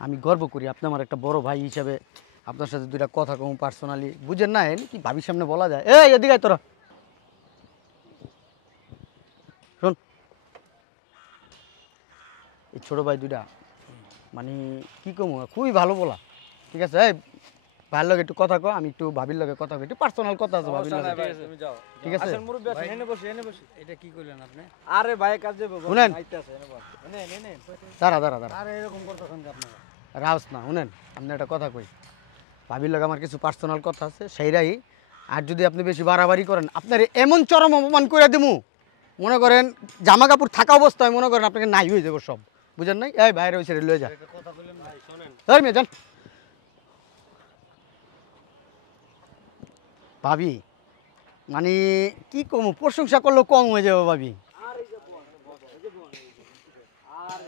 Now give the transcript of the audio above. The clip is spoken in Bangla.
আমি গর্ব করি আপনি আমার একটা বড় ভাই হিসাবে আপনার সাথে দুইটা কথা কম পার্সোনালি বুঝেন না কি ভাবির সামনে বলা যায় এই এদিকে আয় তোরা শোন এই ছোটো ভাই দুইটা মানে কী কম খুবই ভালো বলা ঠিক আছে এই ভাইয়ের লগে একটু কথা কো আমি একটু ভাবির লগে কথা কই একটু পার্সোনাল কথা আছে ভাবির লগে তুমি যাও ঠিক আছে আসেন মুরব্বি আসেন এনে বসি এটা কি করলেন আপনি? আরে ভাই কাজ যাবো শুনেন। আইতাছে এনে বস এনে দাঁড়া আরে এরকম করতেছেন কি আপনারা? রাউস না শুনেন আপনি একটা কথা কই ভাবির লগে আমার কিছু পার্সোনাল কথা আছে সেইরাই আর যদি আপনি বেশি বাড়াবাড়ি করেন আপনার এমন চরম অপমান করে দিমু মনে করেন জামা কাপড় থাকা অবস্থায় মনে করেন আপনাকে নাই হয়ে যাবো সব বুঝেন নাই এই বাইরে ওই ছেড়ে লয়ে যা একটা কথা বললেন ভাই শুনেন। এই মেয়ে যান ভাবি মানে কি কম প্রশংসা করলেও কম হয়ে যাবে ভাবি আরে যে বল এই যে বল আরে